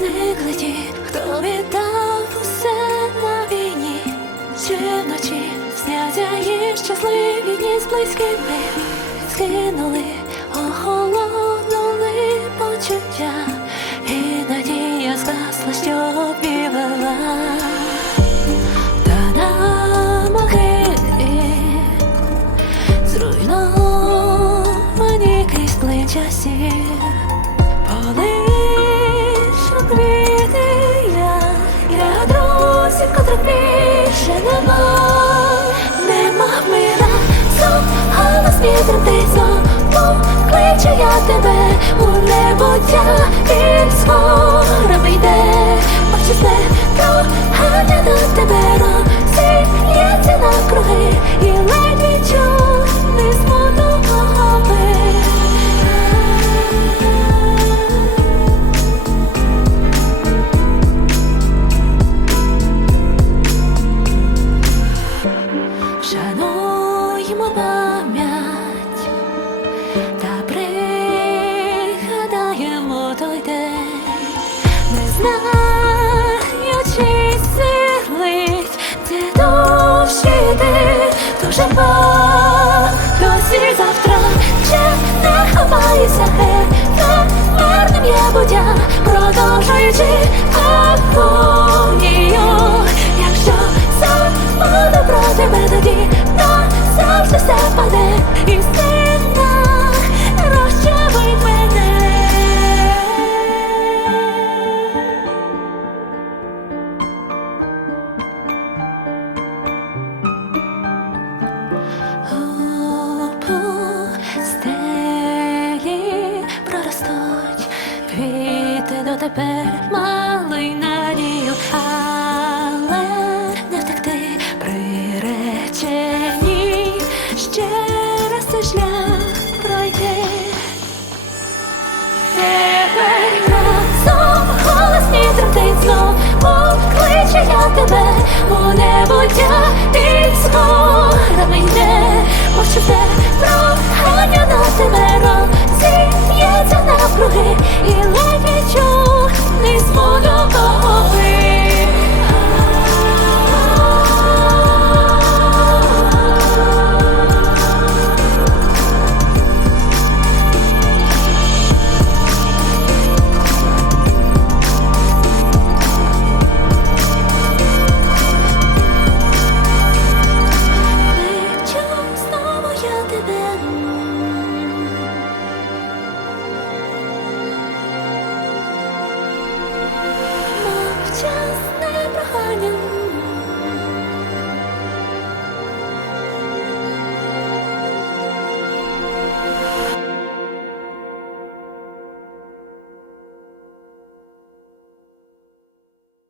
зник летить, хто віддав усе на війні, Ще вночі зняття їх щасливі дні з близькими скинули охоло. вітер ти знову кличе я тебе у небуття, він скоро вийде, все круг знаючи силить, це довші ти, дуже пах досі завтра ще не хапаюся, хе, хе, марним я будя, продовжуючи. per ma singing